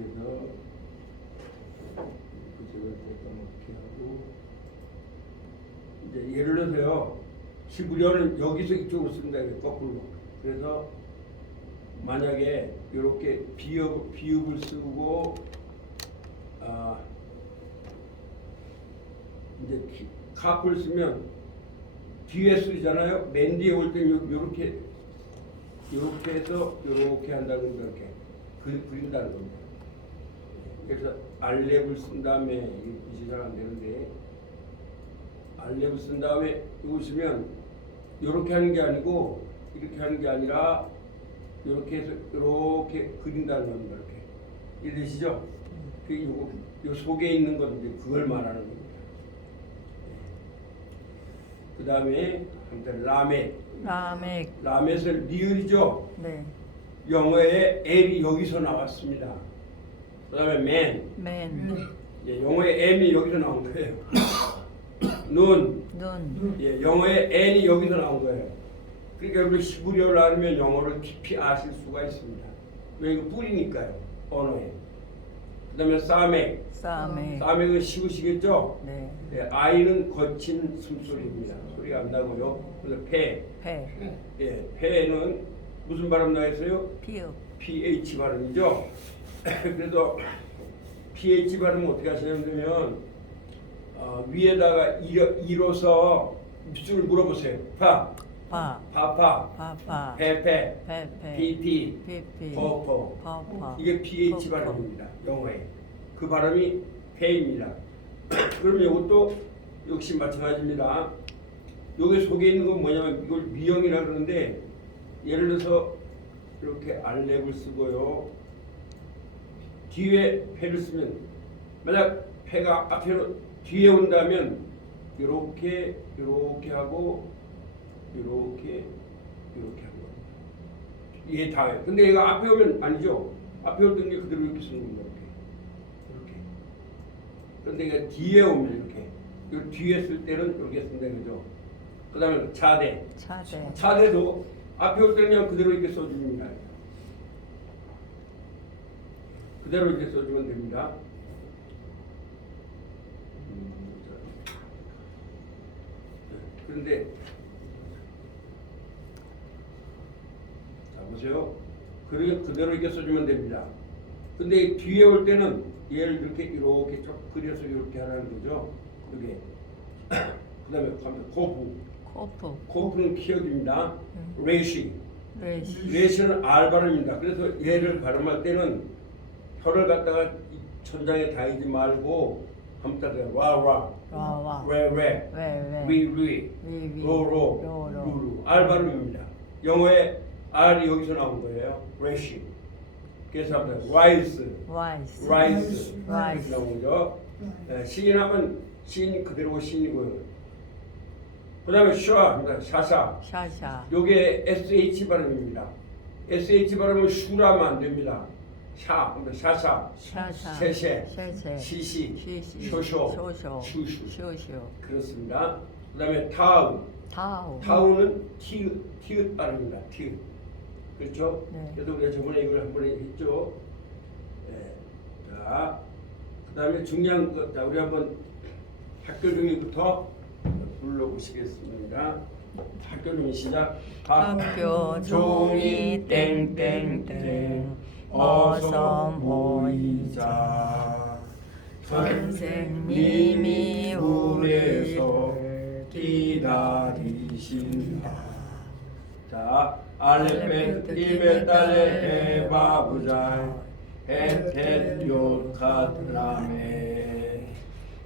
해서 그쪽을 떼까먹게 하고 이제 예를 들어서요. 히브리어는 여기서 이쪽으로 쓴다 이게 거꾸로. 그래서 만약에 이렇게 비읍을 쓰고 이제 카프를 쓰면 뒤에 쓰잖아요. 맨 뒤에 올 때는 이렇게 해서 이렇게 한다는 거 이렇게 그린다는 겁니다. 그래서 알렙을 쓴 다음에 이게 잘 안 되는데 알렙을 쓴 다음에 이거 쓰면 이렇게 하는 게 아니고 이렇게 하는 게 아니라 이렇게 해서 이렇게 그린다는 겁니다. 이렇게 이해되시죠? 요 속에 있는 건 이제 그걸 말하는 겁니다. 그 다음에 라멧은 리을이죠. 네. 영어의 L이 여기서 나왔습니다. 그 다음에 맨. 예, 영어의 M이 여기서 나온 거예요. 눈. 예, 영어의 N이 여기서 나온 거예요. 그러니까 우리 히브리어를 알면 영어를 깊이 아실 수가 있습니다. 왜 이거 뿌리니까요, 언어에. 그 다음에 싸맥은 시으시겠죠? 네. 예, 아이는 거친 숨소리입니다. 소리가 안 나고요. 그래서 예, 폐는 무슨 발음 나겠어요? PH 발음이죠. 그래서 PH 발음은 어떻게 하시냐면 위에다가 이로서 밑줄을 물어보세요. 페페, PP, 포포. 이게 PH 발음입니다. 영어에. 그 발음이 페입니다. 그럼 이것도 역시 마찬가지입니다. 여기 속에 있는 건 뭐냐면 이걸 미형이라 그러는데 예를 들어서 이렇게 알렙을 쓰고요. 뒤에 페를 쓰면 만약 페가 앞으로 뒤에 온다면 이렇게 하고 이렇게 하는 겁니다. 이게 다예요. 근데 얘가 앞에 오면 아니죠. 앞에 올 때는 그대로 이렇게 쓰는 겁니다. 이렇게. 그런데 이게 뒤에 오면 이렇게. 뒤에 쓸 때는 이렇게 쓴다 그죠. 그 다음에 차대도 앞에 올 때는 그냥 그대로 이렇게 써줍니다. 그대로 이렇게 써주면 됩니다. 그런데 자 보세요. 그대로 이렇게 써주면 됩니다. 근데 뒤에 올 때는 얘를 이렇게 쭉 그려서 이렇게 하라는 거죠. 그게 그 다음에 코프는 키역입니다. 레시는 R 발음입니다. 그래서 얘를 발음할 때는 혀를 갖다가 천장에 다이지 말고 한번 따라해요. 위, 로. R 발음입니다. 영어에 R이 여기서 나온 거예요. 레시. 그래서 한번 rise 이렇게 나온 거죠. 시인하면 시인 그대로 시인이고요. 그 다음에 샤샤. 요게 SH 발음입니다. SH 발음은 슈라면 안 됩니다. 샤샤, 셰셰, 시시, 쇼쇼, 슈슈. 그렇습니다. 그 다음에 타우는 티읕 발음입니다. 티읕. 그렇죠? 네. 그래서 우리가 저번에 이걸 한 번에 했죠. 네. 자, 그 다음에 중요한 거, 자, 우리 한번 학교 종이부터 불러보시겠습니다. 학교 종이 시작. 학교 종이 땡땡땡 어서 모이자. 선생님이 우리를 기다리신다. 자, 알레벳 리베달레 에바부잘 헤텟 요카드라메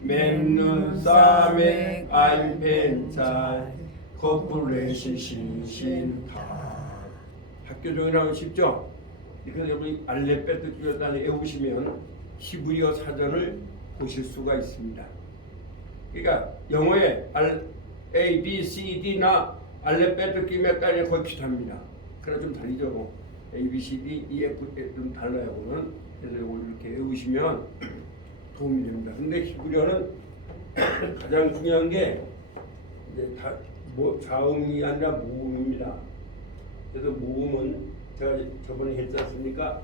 맨눈 사메 알펜잘 코플레시 신신타. 학교 종이라고 쉽죠? 그래서 여러분이 알레벳 리베달레 외우시면 히브리어 사전을 보실 수가 있습니다. 그러니까 영어에 A, B, C, D나 알레벳 기메까지 거의 비슷합니다. 그래서 좀 다르죠. A, B, C, D, E, F 좀 달라요. 그는 그래서 이걸 이렇게 외우시면 도움이 됩니다. 근데 히브리어는 가장 중요한 게 이제 자음이 아니라 모음입니다. 그래서 모음은 제가 저번에 했지 않습니까?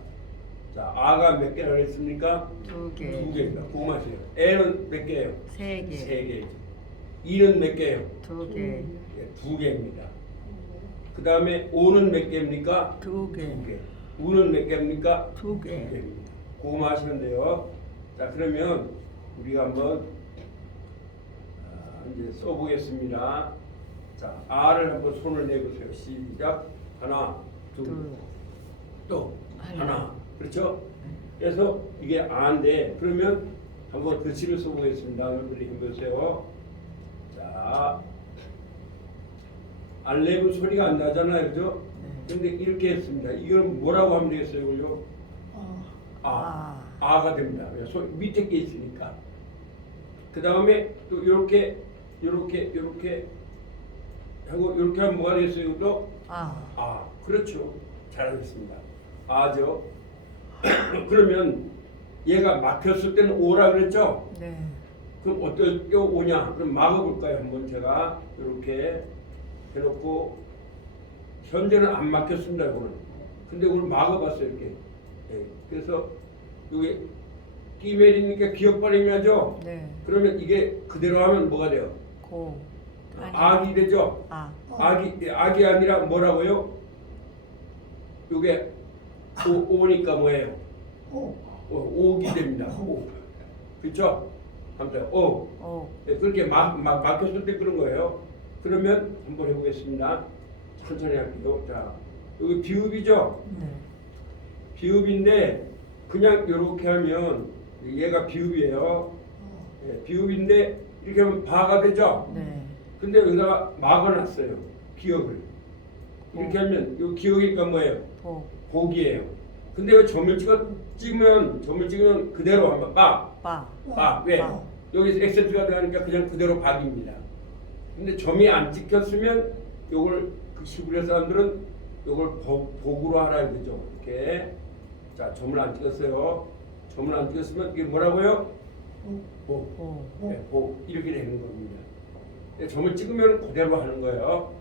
자, 아가 몇 개라고 했습니까? 두 개. 두 개입니다. 고마세요. 애는 몇 개예요? 세 개. 세 개죠. 이는 몇 개예요? 두 개. 네, 두 개입니다. 그 다음에 오는 몇 개입니까? 두 개. 두 개. 우는 몇 개입니까? 두 개. 두 개입니다. 고마하시면 돼요. 자, 그러면 우리가 한번 이제 써보겠습니다. 자, R을 한번 손을 내보세요. 시작. 하나, 둘, 또 하나. 그렇죠? 그래서 이게 R인데 그러면 한번 글씨를 써보겠습니다. 여러분들이 해보세요. 자, 알레브 소리가 안 나잖아요, 그죠? 근데 이렇게 했습니다. 이걸 뭐라고 하면 되겠어요, 이걸요? 아가 됩니다. 밑에 게 있으니까. 그 다음에 또 이렇게 하고 이렇게 하면 뭐가 되겠어요, 이것도? 그렇죠. 잘하셨습니다. 아죠. 그러면 얘가 막혔을 때는 오라 그랬죠? 네. 그럼 어떨 때 오냐? 그럼 막아볼까요? 한번 제가 이렇게 해놓고 현재는 안 막혔습니다. 이거는. 근데 오늘 막아봤어요. 이렇게. 예. 그래서 이게 끼메리니까 기억 발음이죠. 네. 그러면 이게 그대로 하면 뭐가 돼요? 고. 악이 되죠. 악이 아니라 뭐라고요? 이게 오니까 뭐예요? 오기 됩니다. 오. 그렇죠? 아무튼 오. 네, 그렇게 막혔을 때 그런 거예요. 그러면 한번 해보겠습니다. 천천히 할게요. 자, 여기 비읍이죠? 네. 비읍인데 그냥 이렇게 하면 얘가 비읍이에요. 네, 비읍인데 이렇게 하면 바가 되죠? 네. 근데 여기다가 막아놨어요. 기억을. 이렇게 하면 이 기억이니까 뭐예요? 복이에요. 근데 왜 점을 찍으면 그대로 한번 빠. 왜? 여기서 액센트가 들어가니까 그냥 그대로 박입니다. 근데 점이 안 찍혔으면 요걸 그 시골의 사람들은 요걸 복으로 하라 이거죠. 이렇게. 자, 점을 안 찍었어요. 점을 안 찍었으면 이게 뭐라고요? 복. 네, 복. 이렇게 되는 겁니다. 점을 찍으면 그대로 하는 거예요.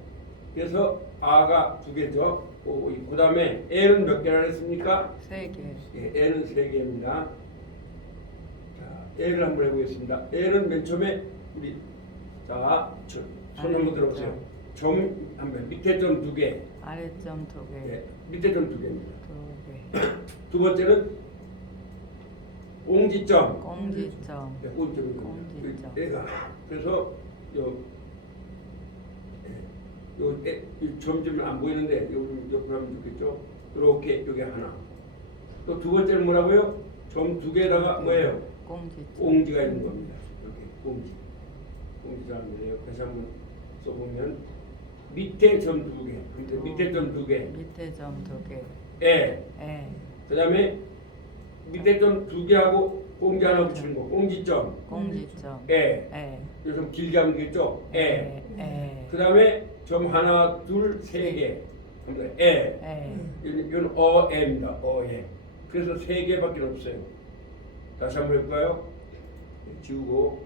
그래서 아가 두 개죠. 그 다음에 애는 몇 개나 했습니까? 세 개. 예, 애는 세 개입니다. 자, 애를 한번 해보겠습니다. 애는 맨 처음에 우리 손 한번 들어보세요. 점 한번 밑에 점 두 개. 아래점 두 개. 예, 밑에 점 두 개입니다. 두 개. 두 번째는 꽁지점. 꽁지점. 네, 꽁지점입니다. 꽁지점. 애가 그래서 점점 안 보이는데 옆으로 하면 좋겠죠. 이렇게 여기 하나. 또 두 번째는 뭐라고요? 점 두 개에다가 뭐예요? 꽁지가 있는 겁니다. 이렇게 꽁지점이에요. 다시 한번 써보면 밑에 점 두 개. 밑에 점 두 개. 밑에 점 두 개. 애. 그다음에 밑에 점 두 개하고 꽁지 하나 붙이는 거. 꽁지점. 애. 이거 좀 길게 하면 되겠죠? 애. 그다음에 점 하나, 둘, 세 개. 애. 이건 어애입니다. 어애. 그래서 세 개밖에 없어요. 다시 한번 해볼까요? 지우고.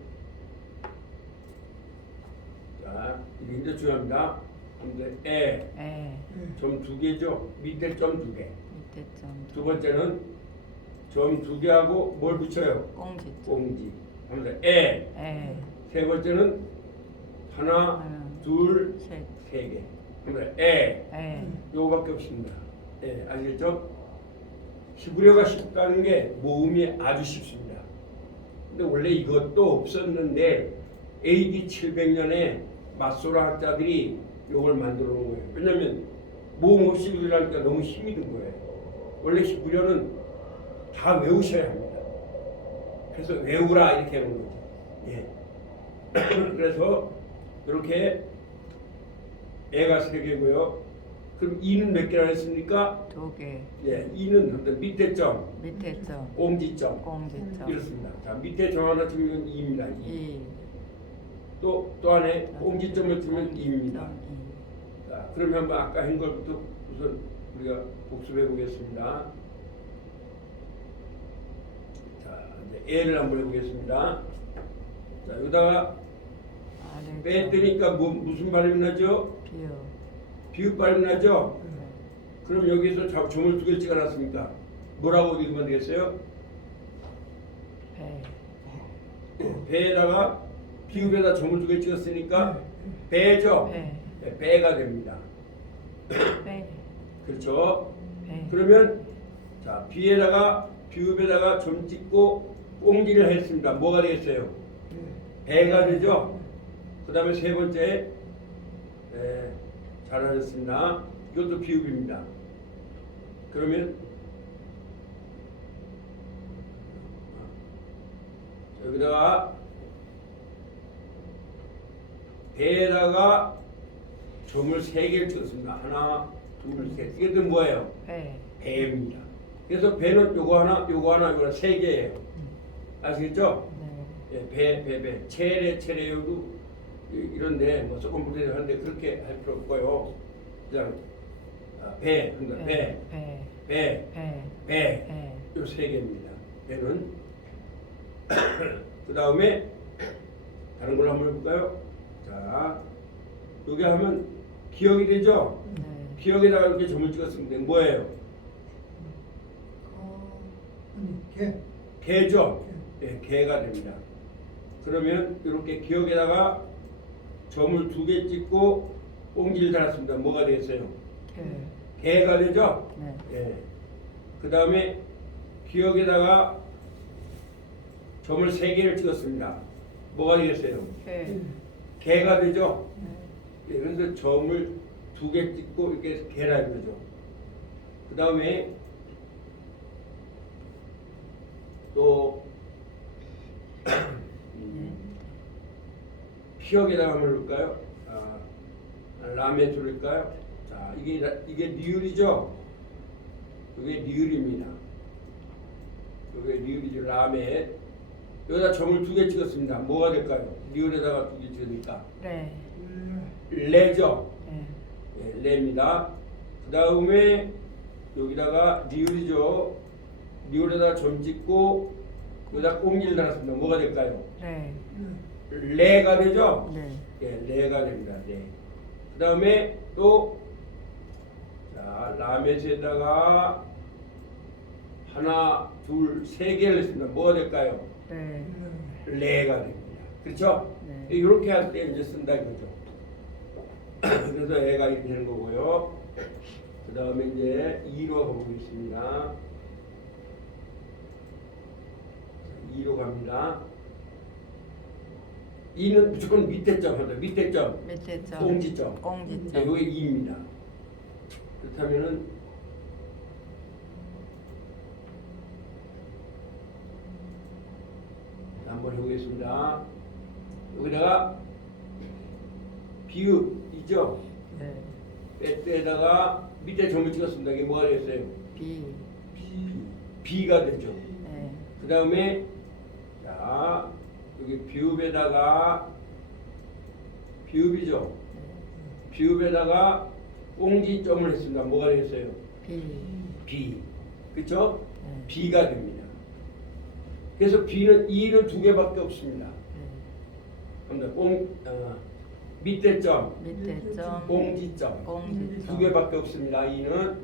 자, 이게 이제 중요합니다. 애. 점 두 개죠. 밑에 점 두 개. 두 번째는 점 두 개하고 뭘 붙여요? 꽁지. 애. 세 번째는 하나, 둘, 세 개. 애. 요거밖에 없습니다. 아시겠죠? 히브리어가 쉽다는 게 모음이 아주 쉽습니다. 근데 원래 이것도 없었는데 AD 700년에 마소라 학자들이 요걸 만들어 놓은 거예요. 왜냐면 모음 없이 읽으려니까 너무 힘이 든 거예요. 원래 히브리어는 다 외우셔야 합니다. 그래서 외우라 이렇게 하는 거죠. 그래서 이렇게 애가 세 개고요. 그럼 이는 몇 개나 했습니까? 두 개. 이는 밑에 점, 꽁지점. 이렇습니다. 자, 밑에 점 하나 치면 2입니다. 2. 또 안에 꽁지점을 치면 2입니다. 자, 그러면 한번 아까 한 것부터 우선 우리가 복습해 보겠습니다. 자, 이제 애를 한번 해보겠습니다. 자, 여기다가 뺐더니까 무슨 발음이 나죠? 비읍 발음이 나죠? 그럼 여기서 점을 두 개를 찍어놨습니까? 뭐라고 읽으면 되겠어요? 배. 배에다가 비읍에다 점을 2개 찍었으니까 배죠. 배. 네, 배가 됩니다. 배. 그렇죠. 배. 그러면 자 비에다가 비읍에다가 점 찍고 꽁지를 했습니다. 뭐가 되겠어요? 배가 되죠. 그 다음에 세 번째, 네, 잘하셨습니다. 이것도 비읍입니다. 그러면 여기다가 배에다가 점을 3개를 찍었습니다. 하나, 둘, 셋. 이게 뭐예요? 배. 배입니다. 그래서 배는 요거 하나, 요거 하나, 요거 하나 3개예요. 아시겠죠? 네. 예, 배. 체례, 요도 이런데 뭐 조금 불편해서 하는데 그렇게 할 필요 없고요. 그냥 배, 그러니까 배. 요 3개입니다. 배는. 그 다음에 다른 걸로 한번 해볼까요? 자, 여기 하면 기억이 되죠? 네. 기억에다가 이렇게 점을 찍었습니다. 뭐예요? 개죠? 네, 개가 됩니다. 그러면 이렇게 기억에다가 점을 2개 찍고 꽁지를 달았습니다. 뭐가 되겠어요? 개가 되죠? 네. 예. 그 다음에 기억에다가 점을 3개를 찍었습니다. 뭐가 되겠어요? 개. 개가 되죠? 네. 예, 그래서 점을 2개 찍고 이렇게 개라 이거죠. 그 다음에 또 기억에다가 한번 해볼까요? 라멘 소리일까요? 자, 이게 리을이죠? 이게 리을입니다. 이게 리을이죠. 라멘. 여기다 점을 2개 찍었습니다. 뭐가 될까요? 리을에다가 2개 찍으니까 네. 레죠? 네. 네, 레입니다. 그 다음에 여기다가 리을이죠. 리을에다가 점 찍고 여기다 꽁지를 달았습니다. 뭐가 될까요? 네. 레가 되죠? 네. 예, 레가 됩니다. 네. 그 다음에 또 자, 라멧에다가 하나, 둘, 3개를 했습니다. 뭐가 될까요? 네. 레가 됩니다. 그렇죠? 네. 이렇게 할 때 이제 쓴다 이거죠. 그래서 애가 이렇게 되는 거고요. 그 다음에 이제 2로 가보겠습니다. 2로 갑니다. 2는 무조건 밑에 점 한다. 밑에 점. 밑에 점. 꽁지점. 꽁지점. 네, 이게 2입니다. 그렇다면은 한번 해보겠습니다. 여기다가 비읍이죠. 네. 때에다가 밑에 점을 찍었습니다. 이게 뭐가 되겠어요? 비. 비가 되죠. 네. 그 다음에 자 여기 비읍에다가 비읍이죠. 비읍에다가 꽁지점을 했습니다. 뭐가 되겠어요? 비. 비. 그렇죠? 네. 비가 됩니다. 그래서 비는 2는 2개밖에 없습니다. 밑에 점, 밑에 점. 꽁지점 꽁지점. 2개밖에 없습니다. 2는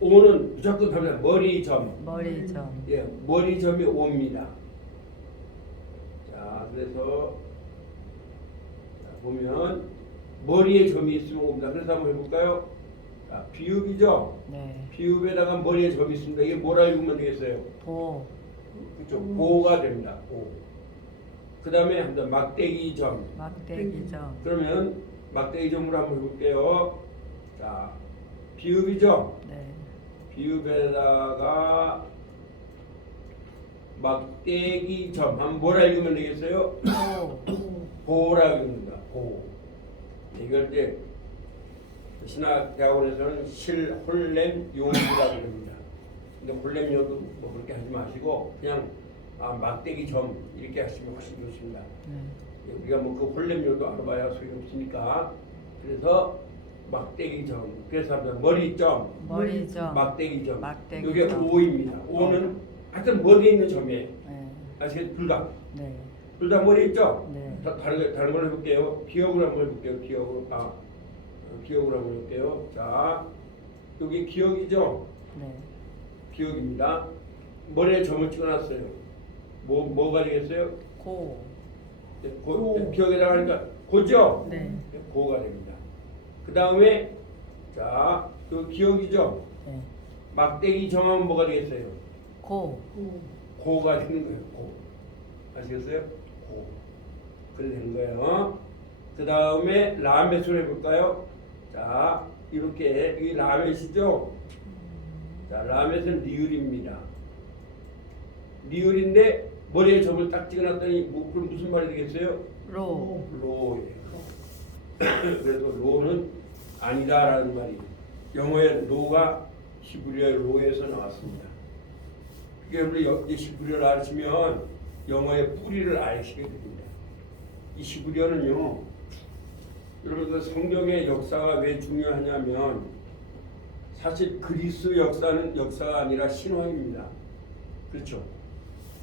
5는 무조건 합니다. 머리점. 머리점. 예, 머리점이 5입니다. 자, 그래서 자, 보면 머리에 점이 있으면 5입니다. 그래서 한번 해볼까요? 자, 비읍이죠. 네. 비읍에다가 머리에 점이 있습니다. 이게 뭐라 읽으면 되겠어요? 보. 그렇죠. 보가 됩니다. 보. 그 다음에 한번 막대기 점. 막대기점. 그러면 막대기 점으로 한번 해볼게요. 자, 비읍이죠. 네. 비읍에다가 막대기 점. 한번 뭐라 읽으면 되겠어요? 보. 보라 읽습니다. 보. 이걸 이제 신학대학원에서는 실홀렘 용기라고 합니다. 근데 홀렘 용도 뭐 그렇게 하지 마시고 그냥 막대기 점 이렇게 하시면 훨씬 좋습니다. 네. 우리가 뭐 그 홀렘 용도 알아봐야 소용이 없으니까 그래서 막대기 점. 그래서 하면 머리점, 머리점. 막대기 점. 막대기 이게 점. 5입니다. 5는 하여튼 머리에 있는 점이에요. 네. 아시겠죠? 둘 다. 네. 둘 다 머리 있죠? 네. 다른 걸 해볼게요. 기억을 한번 해볼게요. 기억을 한번 해볼게요. 자, 여기 기억이죠? 네. 기억입니다. 머리에 점을 찍어놨어요. 뭐가 되겠어요? 고. 기억에다가 하니까 고죠? 네. 고가 됩니다. 그 다음에 자, 그 기억이죠? 네. 막대기 점하면 뭐가 되겠어요? 고. 고가 되는 거예요. 고. 아시겠어요? 고. 그래 되는 거예요. 그 다음에 라멧을 해볼까요? 자, 이렇게 이 라멧이죠? 자, 라멧은 리을입니다. 리을인데 머리에 점을 딱 찍어놨더니 그럼 무슨 말이 되겠어요? 로. 로예요. 그래서 로는 아니다라는 말이 영어의 로가 히브리어의 로에서 나왔습니다. 그러니까 우리 히브리어를 아시면 영어의 뿌리를 아시게 됩니다. 이 히브리어는요, 여러분 그 성경의 역사가 왜 중요하냐면 사실 그리스 역사는 역사가 아니라 신화입니다. 그렇죠?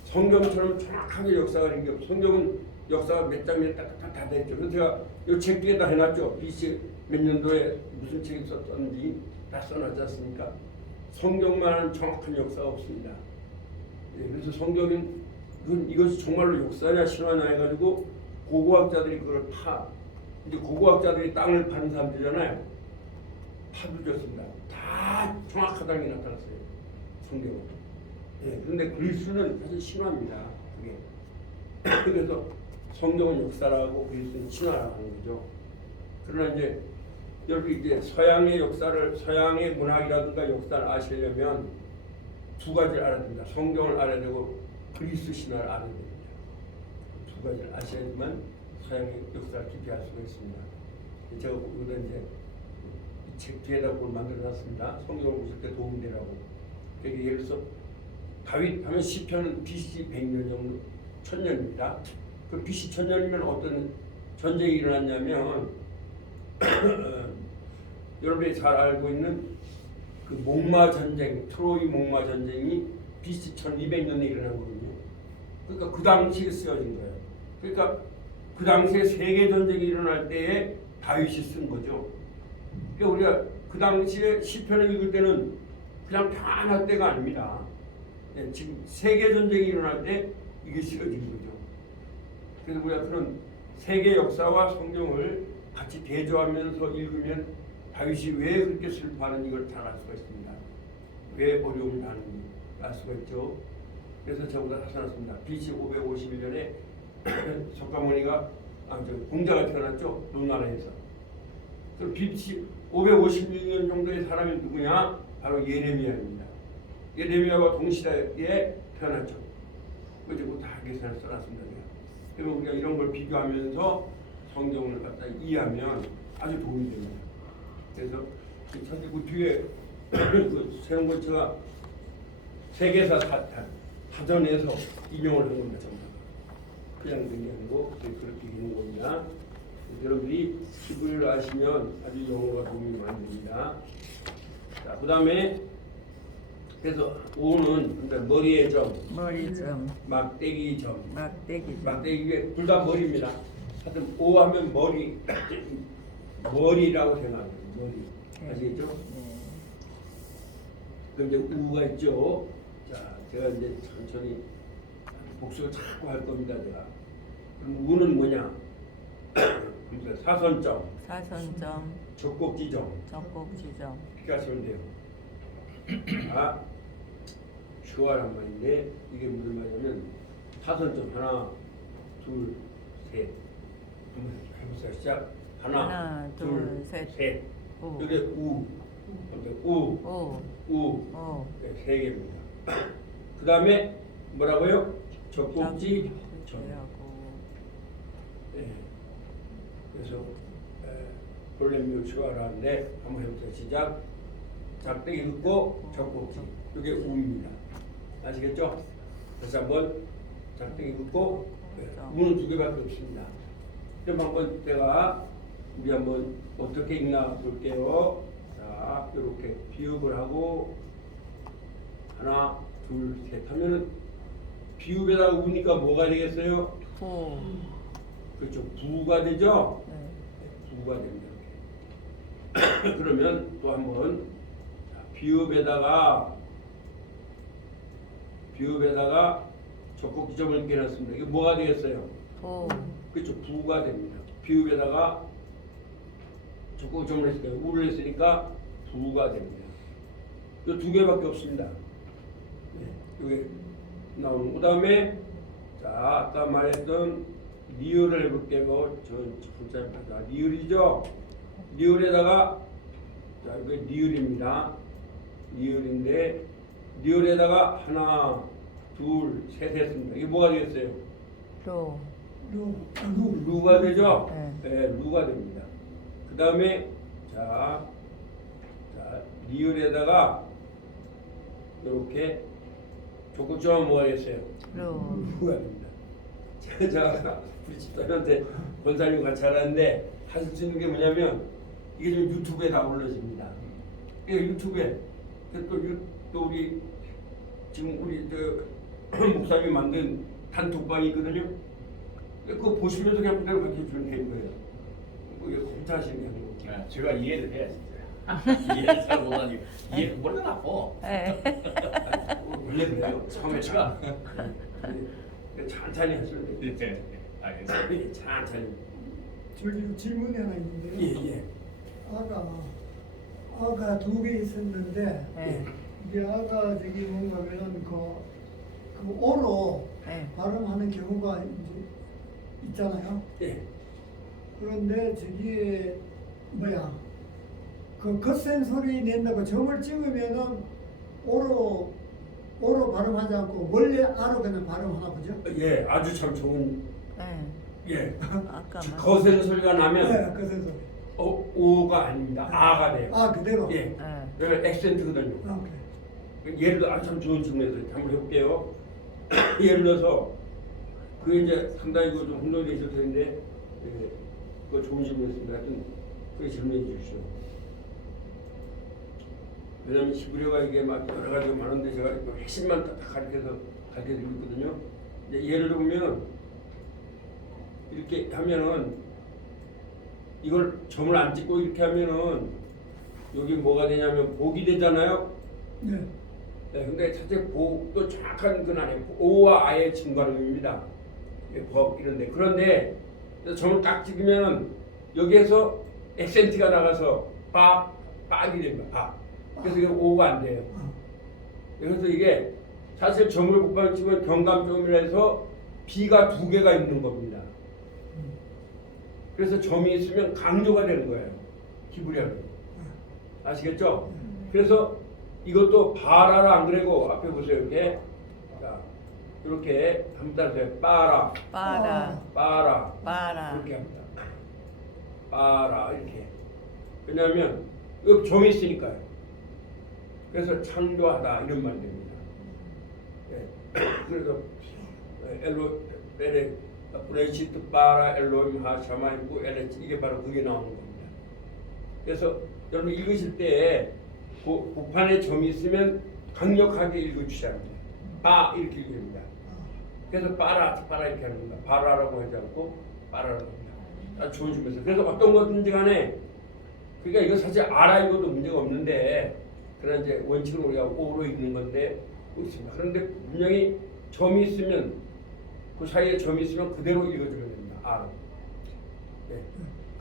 성경처럼 정확하게 역사가 된 게 없어요. 성경은 역사가 몇 장면 딱딱딱 다 됐죠. 그래서 제가 이 책 뒤에다 해놨죠. BC 몇 년도에 무슨 책이 썼는지 다 써놨지 않습니까? 성경만한 정확한 역사가 없습니다. 예, 그래서 성경은 이것이 정말로 역사냐 신화냐 해가지고 고고학자들이 그걸 이제 고고학자들이 땅을 파는 사람들이잖아요. 파두졌습니다. 다 정확하다는 게 나타났어요. 성경은. 예, 그런데 그리스는 사실 신화입니다. 그게. 그래서 성경은 역사라고 그리스는 신화라고 하는 거죠. 그러나 이제 여러분 이제 서양의 역사를 서양의 문학이라든가 역사를 아시려면 두 가지를 알아야 됩니다. 성경을 알아야 되고 그리스 신화를 알아야 됩니다. 두 가지를 아셔야지만 서양의 역사를 깊이 알 수가 있습니다. 제가 여기다 이제 이 책 뒤에다 그걸 만들어놨습니다. 성경을 보실 때 도움이 되라고. 그러니까 예를 들어서 다윗 하면 시편은 BC 100년 정도 1000년입니다. 그 BC 1000년이면 어떤 전쟁이 일어났냐면 여러분이 잘 알고 있는 그 목마 전쟁, 트로이 목마 전쟁이 BC 1200년에 일어난 거거든요. 그러니까 그 당시에 쓰여진 거예요. 그러니까 그 당시에 세계 전쟁이 일어날 때에 다윗이 쓴 거죠. 그러니까 우리가 그 당시에 시편을 읽을 때는 그냥 평안할 때가 아닙니다. 예, 지금 세계 전쟁이 일어날 때 이게 쓰여진 거죠. 그래서 우리가 그런 세계 역사와 성경을 같이 대조하면서 읽으면 다윗이 왜 그렇게 슬퍼하는지 이걸 잘 알 수가 있습니다. 왜 어려움을 당하는지 알 수가 있죠. 그래서 저보다 하셔놨습니다. BC 551년에 석가모니가 공자가 태어났죠. 논나라에서. 그럼 BC 556년 정도의 사람이 누구냐? 바로 예레미야입니다. 예레미야와 동시대에 태어났죠. 그리고 다 계산을 써놨습니다. 그러면 우리가 이런 걸 비교하면서 성경을 갖다 이해하면 아주 도움이 됩니다. 그래서 사실 그 뒤에 그 세운 것 제가 세계사 사전에서 인용을 한 겁니다. 정말. 그냥 된 게 아니고 그렇게 있는 겁니다. 여러분들이 히브리어를 아시면 아주 영어가 도움이 많이 됩니다. 자, 그 다음에 그래서 오는 머리의 점, 머리점. 막대기 점, 막대기점. 막대기에 둘 다 머리입니다. 하여튼 오 하면 머리, 머리라고 생각해요. 머리. 아시겠죠? 네. 그럼 이제 우가 있죠. 자, 제가 이제 천천히 복습을 자꾸 할 겁니다. 제가. 그럼 우는 뭐냐? 그러니까 사선점, 사선점. 젖꼭지점 젖꼭지점. 이렇게 하시면 돼요. 아, 슈아란 말인데 이게 무슨 말이냐면 사선점 하나, 둘, 셋. 한번 해보세요. 시작. 하나, 둘, 셋. 우. 이게 우. 오. 오. 네, 세 개입니다. 그 다음에 뭐라고요? 젖꼭지 점. 네. 그래서 볼렘미우슈아라는데 한번 해보세요. 시작. 작대기 긋고 젖꼭지. 이게 우입니다. 아시겠죠? 다시 한번 작대기 긋고 우는 두 개밖에 없습니다. 그럼 한번 우리 한번 어떻게 읽나 볼게요. 자, 이렇게 비읍을 하고 하나, 둘, 셋 하면은 비읍에다 우니까 뭐가 되겠어요? 부. 그렇죠. 부가 되죠. 네. 부가 됩니다. 이렇게. 그러면 또 한번 비읍에다가 비읍에다가 적국 지점을 깨놨습니다. 이게 뭐가 되겠어요? 부. 그렇죠. 부가 됩니다. 비읍에다가 적국 지점을 했으니까 우를 했으니까 부가 됩니다. 이 두 개밖에 없습니다. 네, 이게 나오는. 그다음에 자 아까 말했던 리을을 해볼게요. 저 자, 리을이죠. 리을에다가 자 이게 리을입니다. 리을인데 리을에다가 하나, 둘, 셋 했습니다. 이게 뭐가 되겠어요? 루. 루가 되죠? 네. 네, 루가 됩니다. 그 다음에 자 리을에다가 이렇게 적극적으로 뭐가 됐어요? 루. 루가 됩니다. 제가 우리 집사람한테 권사님 같이 하라는데 하실 수 있는 게 뭐냐면 이게 좀 유튜브에 다 올라집니다. 예, 유튜브에 또 우리 지금 우리 저 목사님이 만든 단톡방이 있거든요. 그거 보시면서 그냥 그대로 가르쳐주면 되는 거예요. 이게 공짜하시는 게 아니고. 아, 제가 이해를 해야 진짜. 이해를 잘 못하니까 이해 머리가 아파. 네. 원래 그래요. 처음에 제가 천천히 하시면 돼요. 네, 알겠습니다. 천천히. 저기 질문이 하나 있는데요. 예. 아가 두 개 있었는데 네. 이게 아가 저기 뭔가면은 그 오로 네. 발음하는 경우가 이제 있잖아요. 예. 그런데 저기 뭐야 그 겉센 소리 낸다고 점을 찍으면은 오로 발음하지 않고 원래 아로 그냥 발음하나 보죠? 예, 아주 참 좋은. 네. 예. 아까 말. 거센 소리가 나면 네, 겉센 소리. 오가 아닙니다. 아가 돼요. 아 그대로. 예. 네. 그러니까 액센트거든요. 아, 그래. 예를 들어 아주 참 좋은 질문에서 한번 해볼게요. 예를 들어서 그게 이제 상당히 좀 혼동이 되실 텐데 예, 그거 좋은 질문이었습니다. 하여튼 그게 질문해 주십시오. 왜냐하면 히브리어가 이게 막 여러 가지가 많은데 제가 이거 핵심만 딱 가르쳐드리고 있거든요. 이제 예를 들면 이렇게 하면은 이걸 점을 안 찍고 이렇게 하면은 여기 뭐가 되냐면 복이 되잖아요. 네. 네, 근데 사실 복도 정확한 건 아니에요. 오와 아의 증가름입니다. 법 이런데 그런데 점을 딱 찍으면 여기에서 액센트가 나가서 빡이 됩니다. 빡. 그래서 이게 오가 안 돼요. 그래서 이게 사실 점을 곱하기 치면 경감점이라서 비가 두 개가 있는 겁니다. 그래서 점이 있으면 강조가 되는 거예요. 히브리어는. 아시겠죠? 그래서 이것도 바라라 안 그래고 앞에 보세요. 이렇게 자, 이렇게 한번 따라서요. 빠라 이렇게 합니다. 빠라 이렇게. 왜냐하면 여기 점이 있으니까요. 그래서 창조하다 이런 말이 됩니다. 예. 그래서 엘로 브레시트 바라 엘로임 하샤마이고 엘레치 이게 바로 그게 나오는 겁니다. 그래서 여러분 읽으실 때 보판에 점이 있으면 강력하게 읽어주셔야 합니다. 바 이렇게 읽어야 됩니다. 그래서 빠라 이렇게 하는 겁니다. 바라라고 하지 않고 빠라라고 합니다. 아주 좋은 질문이었어요. 그래서 어떤 것든지 간에 그러니까 이거 사실 알아 읽어도 문제가 없는데 그러나 이제 원칙은 우리가 오로 읽는 건데 있습니다. 그런데 분명히 점이 있으면 그 사이에 점이 있으면 그대로 읽어주면 됩니다. 알아. 네.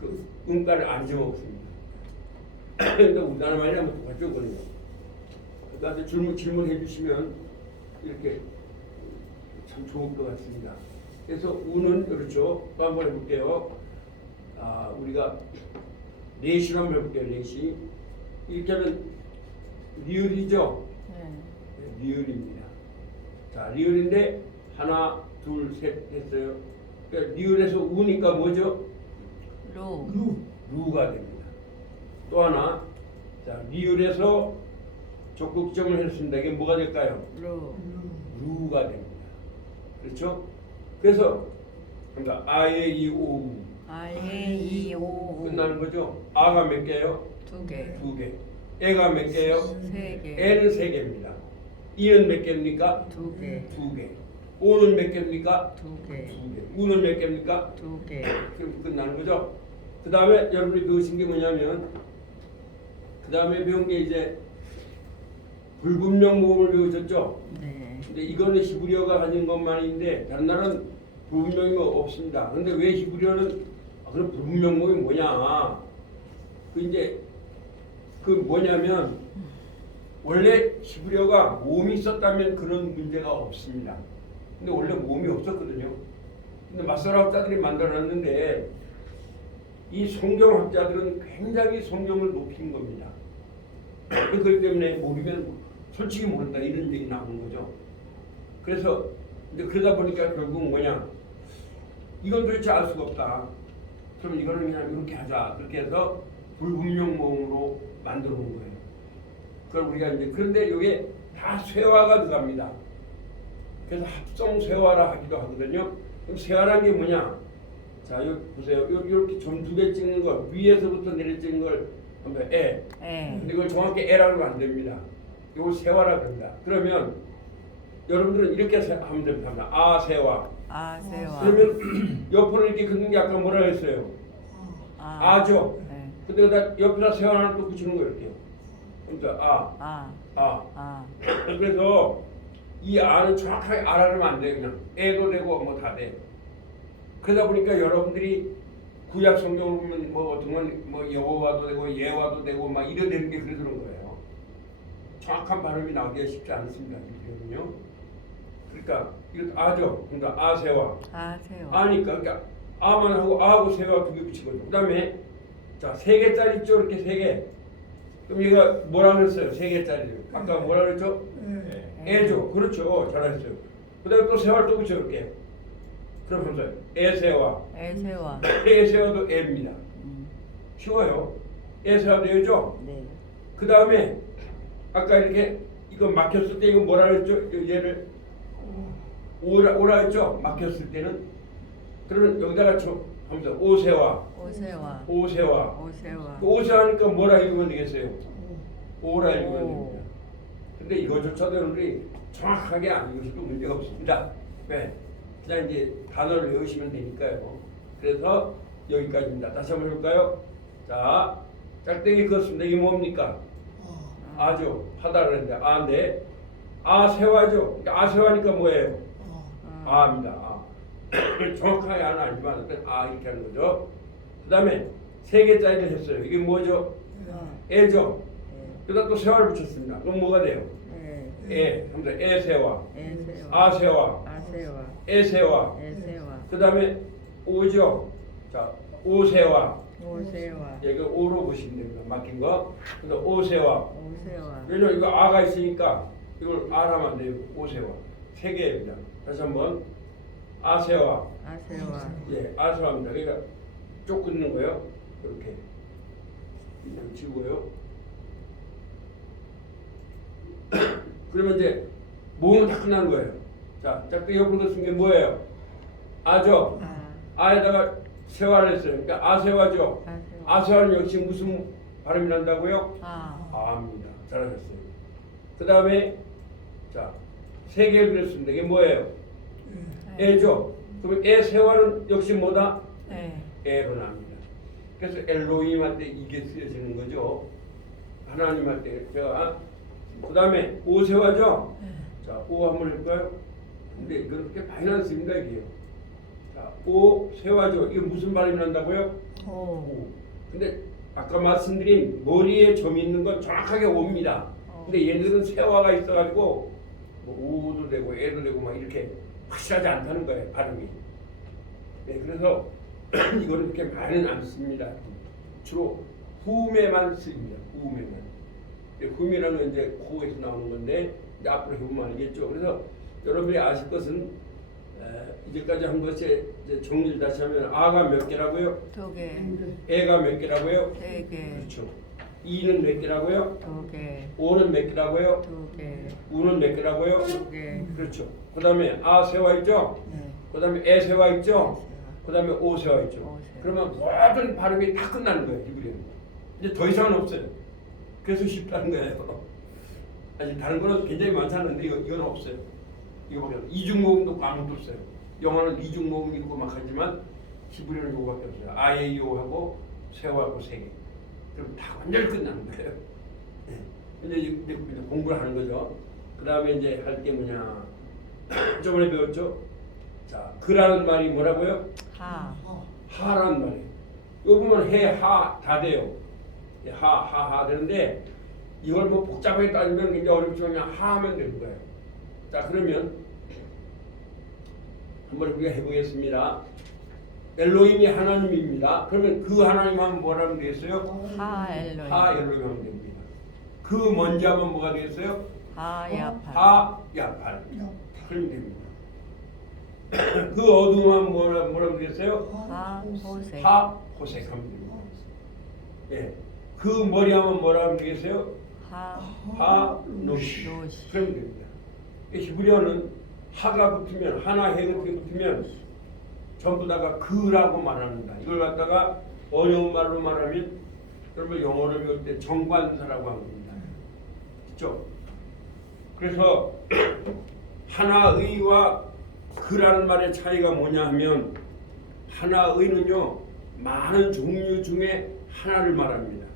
그 음가를 안 잊어먹습니다. 그러니까 우리나라 말이랑 똑같죠, 그거는요. 나한테 질문해 주시면 이렇게 참 좋을 것 같습니다. 그래서 우는 그렇죠. 또 한번 해볼게요. 우리가 넷시로 한번 해볼게요. 넷시. 이렇게 하면 리을이죠. 네, 리을입니다. 자, 리을인데 하나, 둘, 셋 했어요. 그러니까 리을에서 우니까 뭐죠? 루가 됩니다. 또 하나, 자, 리을에서 적극점을 했습니다. 이게 뭐가 될까요? 루가 됩니다. 그렇죠? 그래서 그러니까 아에 이 오 끝나는 거죠. 아가 몇 개예요? 두 개. 두 개. 애가 몇 개예요? 세 개. 애는 세 개입니다. 이는 몇 개입니까? 두 개. 두 개. 오는 몇 개입니까? 두 개. 두 개. 우는 몇 개입니까? 두 개. 그럼 끝나는 거죠. 그 다음에 여러분이 배우신 게 뭐냐면 그 다음에 배운 게 이제 불분명 모음을 배우셨죠? 네. 근데 이거는 히브리어가 가진 것만인데 다른 나라는 불분명이 뭐 없습니다. 근데 왜 히브리어는 그럼 불분명 모음이 뭐냐? 그 이제 그 뭐냐면 원래 히브리어가 모음이 있었다면 그런 문제가 없습니다. 근데 원래 모음이 없었거든요. 근데 마사라학자들이 만들어놨는데 이 성경학자들은 굉장히 성경을 높인 겁니다. 그렇기 때문에 모르면 솔직히 모른다 이런 얘기 나오는 거죠. 그래서 이제 그러다 보니까 결국 뭐냐, 이건 도대체 알 수가 없다. 그럼 이거는 그냥 이렇게 하자. 그렇게 해서 불분명 모음으로 만들어 놓은 거예요. 그걸 우리가 이제 그런데 이게 다 쇠화가 들어갑니다. 그래서 합성 쇠화라 하기도 하거든요. 그럼 쇠화라는 게 뭐냐? 자, 여기 보세요. 이렇게 점 두 개 찍는 거, 위에서부터 내려 찍는 걸 한번 에. 근데 이걸 정확히 에라고 하면 안 됩니다. 이걸 세화라 그럽니다. 그러면 여러분들은 이렇게 하면 됩니다. 아, 세화. 아, 세와. 그러면 옆으로 이렇게 긋는 게 아까 뭐라 했어요? 아죠. 네. 근데 그다 옆에다 세화 하나 또 붙이는 거 이렇게요. 그러니까 아. 그래서 이 아는 정확하게 알아면 안 돼요. 그냥 애도 되고 뭐 다 돼. 그러다 보니까 여러분들이 구약 성경을 보면 뭐 어떤 건 뭐 여호와도 되고 예와도 되고 막 이래 되는 게 그래서 그런 거예요. 정확한 발음이 나오기가 쉽지 않습니다. 이거는요. 그러니까 이거 아죠. 그러니까 아세와. 아, 세와. 아니까 그러니까 아만 하고 아하고 세와 두 개 붙인 거죠. 그다음에 자, 3개짜리 있죠. 이렇게 3개. 그럼 얘가 뭐라 그랬어요? 3개짜리를. 아까 뭐라 그랬죠? 애죠. 그렇죠. 잘하셨어요. 그다음에 또 세와를 또 붙여 이렇게. 그럼 보세요. 에세와. 에세와. 에세와도 애입니다. 쉬워요. 에세와도 애죠. 네. 그 다음에 아까 이렇게 이거 막혔을 때 이거 뭐라 그랬죠? 얘를 오라 했죠? 막혔을 때는. 그러면 여기다가 하면서 오세와. 오세와. 오세와. 오세와. 그 오세하니까 뭐라 읽으면 되겠어요? 오라 읽으면 됩니다. 근데 이거조차도 여러분들이 정확하게 안 읽으셔도 문제가 없습니다. 네. 그냥 이제 단어를 외우시면 되니까요. 그래서 여기까지입니다. 다시 한번 해볼까요? 자, 짝대기 그었습니다. 이게 뭡니까? 아죠. 하다 그랬는데 아인데 아세화죠. 아세화니까 뭐예요? 아입니다. 아. 정확하게 아는 아니지만 아 이렇게 하는 거죠. 그 다음에 3개짜리를 했어요. 이게 뭐죠? 애죠. 그다음 또 세화를 붙였습니다. 그럼 뭐가 돼요? 애. 하면서 애세화. 에세와. 아세화. 아세와. 애세화. 에세와. 그 다음에 오죠. 자, 오세화. 오세와. 여기 오로 보시면 됩니다. 막힌 거. 그래서 오세화. 오세와. 왜냐면 이거 아가 있으니까 이걸 아라면 안 돼요. 오세화. 3개입니다. 다시 한번 아세화. 아세와. 예, 아세화입니다. 그러니까 쭉 긋는 거예요. 이렇게. 이렇게 치고요. 그러면 이제 모음은 다 끝난 거예요. 자, 그 옆으로 쓴 게 뭐예요? 아죠. 아에다가 세화를 했어요. 그러니까 아세화죠. 아세화는 역시 무슨 발음이 난다고요? 아입니다. 잘하셨어요. 그 다음에 자, 3개를 그렸습니다. 이게 뭐예요? 애죠. 그러면 애 세화는 역시 뭐다? 애로 납니다. 그래서 엘로힘한테 이게 쓰여지는 거죠. 하나님한테 제가 그 다음에 오세화죠. 자, 오 한번 해볼까요? 근데 이건 그렇게 많이 안 씁니다 이게요. 자, 오 세화죠. 이게 무슨 발음이 난다고요? 오. 근데 아까 말씀드린 머리에 점 있는 건 정확하게 오입니다. 근데 얘네들은 세화가 있어가지고 뭐 오도 되고 애도 되고 막 이렇게 확실하지 않다는 거예요 발음이. 네, 그래서 이거는 그렇게 많이는 안 씁니다. 주로 후음에만 쓰입니다. 후음에만. 후음이라는 건 이제 코에서 나오는 건데 이제 앞으로 해보면 알겠죠. 그래서 여러분들이 아실 것은 이제까지 한 것에 이제 정리를 다시 하면 아가 몇 개라고요? 2개. 애가 몇 개라고요? 3개. 그렇죠. 이는 몇 개라고요? 2개. 오는 몇 개라고요? 2개. 우는 몇 개라고요? 2개. 그렇죠. 그 다음에 아 세화 있죠? 네. 그 다음에 애 세화 있죠? 그 다음에 오 세화 있죠? 오세화. 그러면 모든 발음이 다 끝나는 거예요. 히브리어는. 이제 더 이상은 없어요. 그래서 쉽다는 거예요. 아직 다른 거는 굉장히 많다는데 이건 없어요. 이거밖에 없어요. 이중 모음도 없고 아무것도 없어요. 영어는 이중 모음 있고 막 하지만 히브리어는 이거밖에 없어요. 아에이오하고 세화하고 3개. 그럼 다 완전히 끝나는 거예요. 네. 이제 공부를 하는 거죠. 그 다음에 이제 할 게 뭐냐. 저번에 배웠죠? 자, 그라는 말이 뭐라고요? 하. 하라는 말이에요. 요 보면 해, 하 다 돼요. 하 되는데 이걸 뭐 복잡하게 따지면 굉장히 어렵지만 그냥 하면 되는 거예요. 자, 그러면 한번 우리가 해보겠습니다. 엘로힘이 하나님입니다. 그러면 그 하나님 하면 뭐라면 되겠어요? 하 엘로힘. 하 엘로힘 하면 됩니다. 그 먼저 하면 뭐가 되겠어요? 하 야팔. 하 야팔. 그러면 됩니다. 그 어두움 하면 뭐라면 되겠어요? 하 호세. 하 호색 하면 됩니다. 예. 그 머리 하면 뭐라면 되겠어요? 하 노시. 노시. 그러면 됩니다. 히브리어는 하가 붙으면 하나 해 같은 게 붙으면 전부 다가 그라고 말합니다. 이걸 갖다가 어려운 말로 말하면 여러분 영어를 배울 때 정관사라고 합니다. 그렇죠? 그래서 하나의와 그라는 말의 차이가 뭐냐 하면 하나의는요 많은 종류 중에 하나를 말합니다.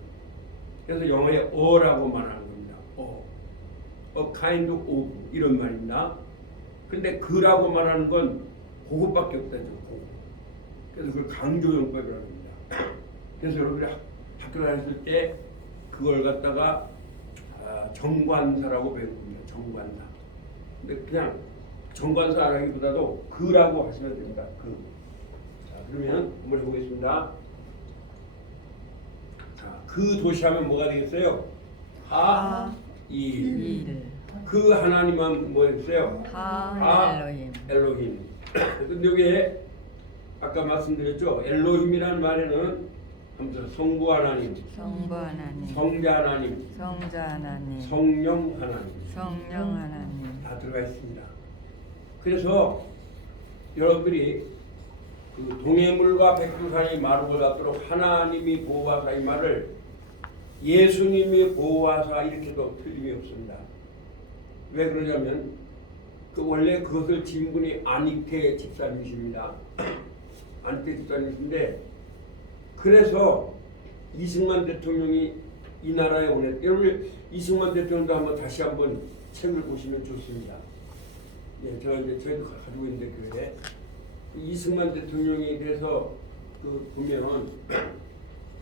그래서 영어에 어라고 말하는 겁니다. a kind of 이런 말입니다. 근데 그라고 말하는 건 그것밖에 없다죠. 그래서 그걸 강조용법이라고 합니다. 그래서 여러분이 학교 다녔을 때 그걸 갖다가 정관사라고 배운 겁니다. 정관사. 근데 그냥 정관사라기보다도 그라고 하시면 됩니다. 그. 자, 그러면 한번 해보겠습니다. 자, 그 도시하면 뭐가 되겠어요? 일. 그 하나님은 뭐였어요? 하 엘로힘. 엘로힘. 근데 여기에 아까 말씀드렸죠. 엘로힘이라는 말에는 아무튼 성부 하나님, 성부 하나님. 성자 하나님, 성자 하나님. 성령 하나님 성령 하나님. 다 들어가 있습니다. 그래서 여러분들이 그 동해물과 백두산이 마르고 닿도록 하나님이 보호하사 이 말을 예수님이 보호하사 이렇게도 틀림이 없습니다. 왜 그러냐면 그 원래 그것을 지은 분이 안익태 집사님이십니다. 안익태 집사님이신데 그래서 이승만 대통령이 이 나라에 오늘 여러분 이승만 대통령도 한번 다시 한번 책을 보시면 좋습니다. 예, 제가 이제 저희도 가지고 있는데 교회에 이승만 대통령에 대해서 그 보면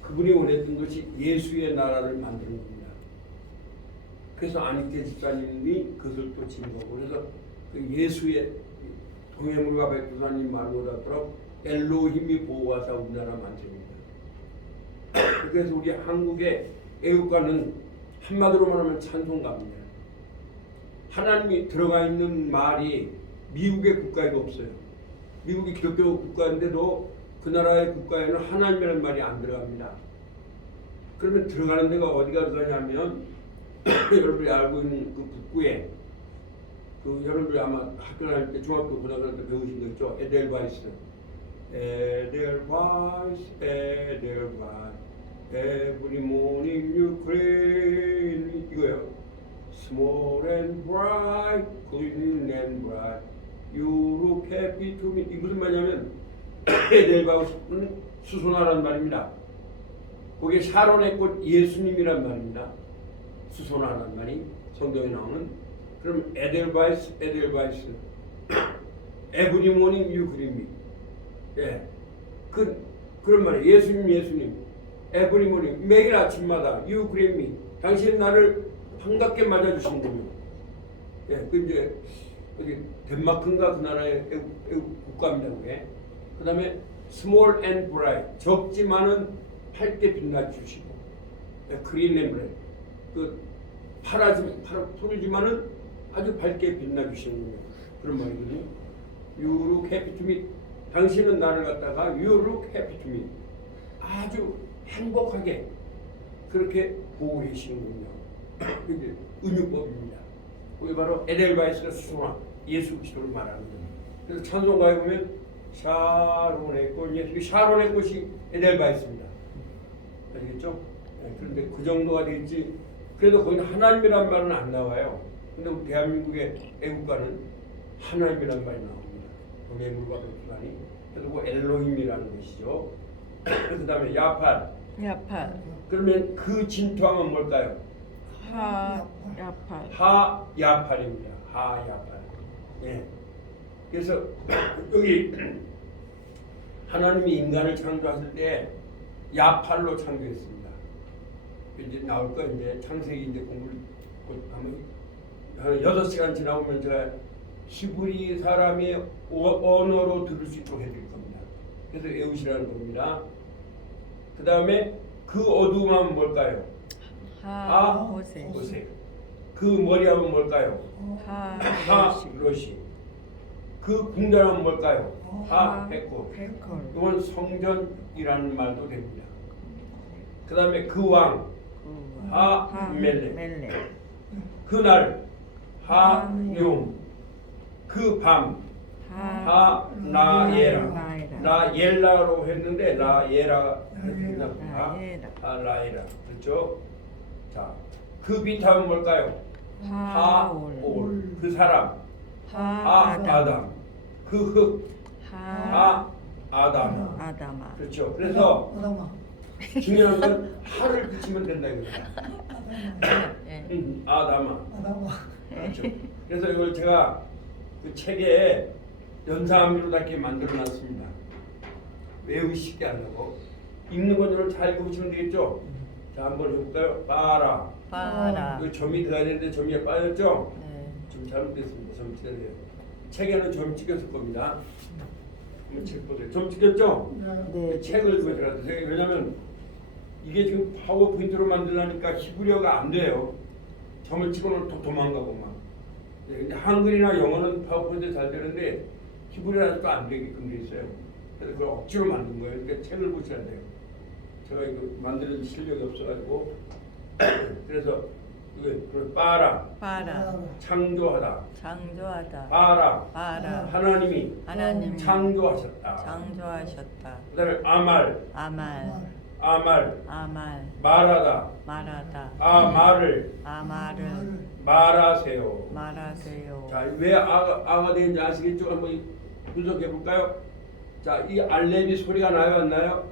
그분이 원했던 것이 예수의 나라를 만드는 겁니다. 그래서 안익태 집사님이 그것을 또 지은 거고 그래서 그 예수의 동해물과 백두산이 마르고 닿도록 엘로힘이 보호하사 우리나라 만듭니다. 그래서 우리 한국의 애국가는 한마디로 말하면 찬송가입니다. 하나님이 들어가 있는 말이 미국의 국가에도 없어요. 미국이 기독교 국가인데도 그 나라의 국가에는 하나님이라는 말이 안 들어갑니다. 그러면 들어가는 데가 어디가 들어가냐면 여러분이 알고 있는 그 북부에 그 여러분이 아마 학교 다닐 때 중학교 고등학교 때 배우신 거 있죠? 에델바이스. 에델바이스 Every morning you clean 이거요. Small and bright, clean and bright. You look happy to me. 이 무슨 말이냐면 에델바이스는 수소나라는 말입니다. 거기에 샤론의 꽃 예수님이란 말입니다. 수소나라는 말이 성경에 나오는. 그럼 에델바이스 Every morning you clean me. 예, 그런 말이에요. 예수님. Every morning, 매일 아침마다 you greet me. 당신 나를 반갑게 맞아주시는군요. 예, 그 이제 어디 덴마크인가 그 나라의 애국 국가입니다. 그게. 그다음에 small and bright, 적지만은 밝게 빛나주시고, green and bright, 그 푸르지만은 아주 밝게 빛나주시는군요. 그런 말이거든요. You look happy to me. 당신은 나를 갖다가 you look happy to me. 아주 행복하게 그렇게 보고 계시는군요. 이제 은유법입니다. 그게 바로 에델바이스가 수송한 예수 그리스도를 말하는 거예요. 그래서 찬송가에 보면 샤론의 꽃, 이 샤론의 꽃이 에델바이스입니다. 알겠죠? 네, 그런데 그 정도가 되겠지. 그래도 거기는 하나님이란 말은 안 나와요. 근데 우리 대한민국의 애국가는 하나님이란 말이 나옵니다. 동해물과 백두산이. 그래서 그 엘로힘이라는 것이죠. 그 다음에 야팔. 야팔. 그러면 그 진토함은 뭘까요? 하야팔. 하야팔입니다. 하야팔. 예. 그래서 여기 하나님이 인간을 창조하실 때 야팔로 창조했습니다. 이제 나올 거 이제 창세기 이제 공부를 곧 하면 한 6시간 지나오면 제가 히브리 사람의 언어로 들을 수 있도록 해드릴 겁니다. 그래서 외우시라는 겁니다. 그 다음에 그 어두움은 뭘까요? 하호세. 호색. 그 머리하면 뭘까요? 하로시. 하로시. 그 궁전하면 뭘까요? 하헤콜. 헤콜. 이건 성전이라는 말도 됩니다. 그 다음에 그 왕 하멜렉. 멜렉. 그날 하용. 그 밤 하라예라. 라엘라로 했는데 라예라 했습니다. 라예라. 그렇죠? 자, 그 비타면 뭘까요? 하올. 그 사람 아담. 그 흙 아담. 아담아. 그렇죠. 그래서 아담아. 중요한 건 하를 붙이면 된다 이거야. 예. 아담아. 아담아. 그렇죠. 그래서 이걸 제가 그 책에 연사함으로 다 이렇게 만들어놨습니다. 외우시게 하려고. 읽는 것들을 잘 읽어보시면 되겠죠. 자, 한번 해볼까요? 빠라. 빠라. 그 점이 들어야 되는데 점이 빠졌죠? 네. 좀 잘못됐습니다. 점 찍어야 책에는 점 찍혔을 겁니다. 한번 책 보세요. 점 찍혔죠? 네. 책을 보셔야 돼요. 왜냐면 이게 지금 파워포인트로 만들려니까 히브리어가 안 돼요. 점을 찍어놓으면 또 도망가고 막. 네, 근데 한글이나 영어는 파워포인트 잘 되는데 히브리어는 아직도 안 되게끔 돼 있어요. 그래서 그걸 억지로 만든 거예요. 그러니까 책을 보셔야 돼요. 제가 이거 만드는 실력이 없어가지고 그래서 이거 빠라. 빠라. 창조하다. 창조하다. 빠라. 빠라. 하나님이 하나님이 창조하셨다. 창조하셨다. 그다음에 아말. 아말. 아말. 아말. 말하다. 말하다. 아말을 아말을 말하세요. 말하세요. 자, 왜 아가 되는지 아시겠죠? 한번 분석해 볼까요? 자, 이 알레비 소리가 나요, 안 나요?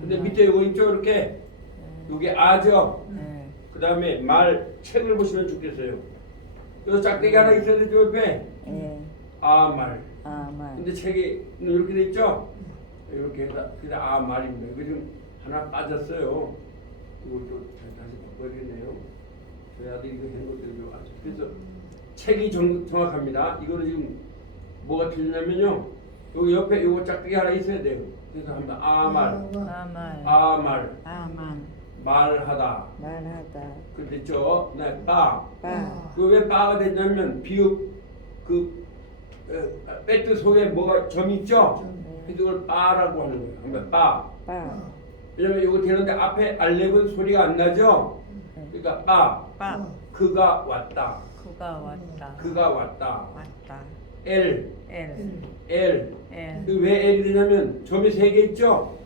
근데 밑에 이거 있죠, 이렇게. 이게 아죠. 네. 그 다음에 말 책을 보시면 좋겠어요. 여기 짝대기 하나 있어야 되죠, 옆에. 예. 아말. 아말. 근데 책이 이렇게 돼 있죠. 이렇게 해서 그냥 아말입니다. 이거 지금 하나 빠졌어요. 이것도 다시 바꿔야겠네요. 저희 아들이 이거 한 것들이 아주. 그래서 책이 정확합니다. 이거는 지금 뭐가 틀리냐면요. 여기 옆에 이거 짝대기 하나 있어야 돼요. 그래서 합니다. 아말. 아말. 아말. 아말. 말하다. 말하다. 그랬죠. 네, 빠. 빠. 그 왜 빠가 됐냐면 비읍 그 배트 속에 뭐가 점 있죠. 그래서 이걸 빠라고 하는 거예요. 그러니까 빠. 빠. 왜냐면 이거 되는데 앞에 알렙은 소리가 안 나죠. 그러니까 빠. 빠. 그가 왔다. 그가 왔다. 그가 왔다. 왔다. 엘. 엘. 엘. 엘. 왜 L이 되냐면 점이 3개 있죠.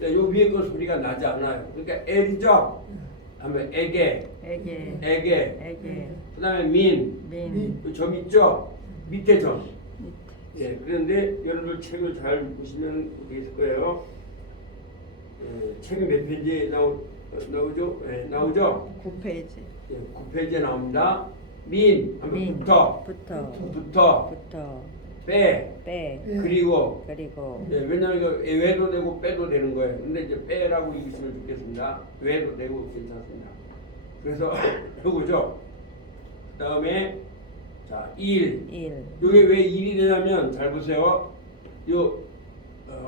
요 위에 거 소리가 나지 않아요. 그러니까 L이죠. 하면 에게. 에게. 에게. 에게. 그다음에 민. 민. 그 점 있죠. 밑에 점. 밑. 예, 그런데 여러분 책을 잘 보시면 있을 거예요. 책이 몇 페이지에 나오죠? 예, 나오죠? 9페이지. 예, 9페이지에 나옵니다. 민 하면 민. 붙어. 붙어. 빼. 빼. 그리고 그리고 예, 왜냐면 이거 외도 되고 빼도 되는 거예요. 근데 이제 빼라고 읽으시면 좋겠습니다. 외도 되고 괜찮습니다. 그래서 요거죠. 그다음에 자, 일. 일. 요게 왜 일이 되냐면 잘 보세요. 요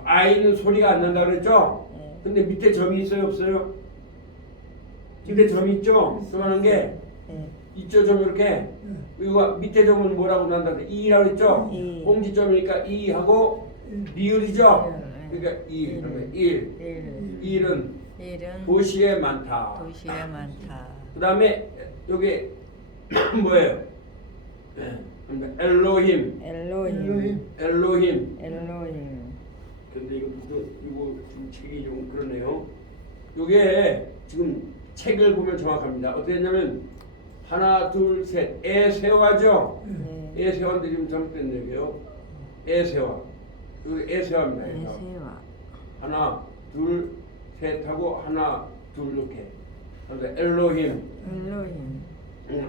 아이는 소리가 안 난다 그랬죠? 예. 근데 밑에 점이 있어요, 없어요? 밑에 점이 있죠? 그만한 게 예. 있죠, 점 이렇게. 이거 밑에 점은 뭐라고 난다? 이라고 했죠? 이. 공지점이니까 이 하고 리을이죠? 예. 그러니까 이. 일. 그러면 일. 일. 일은 일은 도시에 많다. 도시에 많다. 그 다음에 여기 뭐예요? 예. 그러니까 엘로힘. 엘로힘. 엘로힘. 엘로힘. 근데 이거 지금 책이 좀 그러네요. 요게 지금 책을 보면 정확합니다. 어떻게 했냐면 하나, 둘, 셋. 에세화죠? 네. 에세화인데 지금 잘못된 얘기예요. 에세화. 여기 에세화입니다. 에세화. 에세와. 하나, 둘, 셋 하고 하나, 둘 이렇게. 그런데 엘로힘, 엘로힘.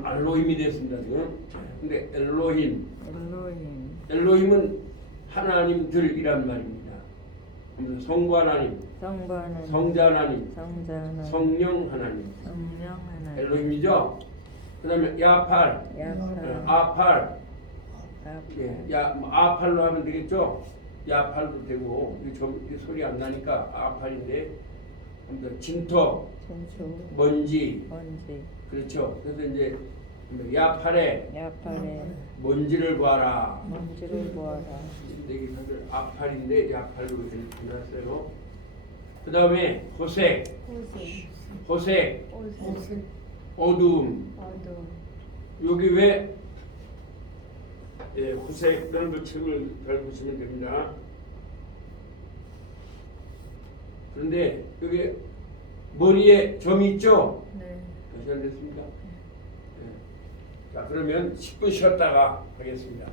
알로힘이 됐습니다 지금. 근데 엘로힘, 엘로힘. 엘로힘은 하나님들이란 말입니다. 그래서 성부 하나님, 성부 하나님. 성자 하나님, 성자 하나님. 성령 하나님, 성령 하나님. 엘로힘이죠. 그다음에 야팔, 야팔. 아팔, 아팔. 예, 아팔로 하면 되겠죠. 야팔도 되고 이 소리 안 나니까 아팔인데, 아무튼 진토, 진수. 먼지, 먼지. 그렇죠. 그래서 이제 야팔에 야팔에 먼지를 봐라. 먼지를 보아라. 여기 다들 아팔인데 야팔로 이렇게 해놨어요. 그 다음에 호색, 호색. 호색, 호색. 어두움. 어두움. 여기 왜 예, 호색이라는 그 책을 잘 보시면 됩니다. 그런데 여기 머리에 점이 있죠? 네. 다시 안 됐습니다. 예. 자, 그러면 10분 쉬었다가 하겠습니다.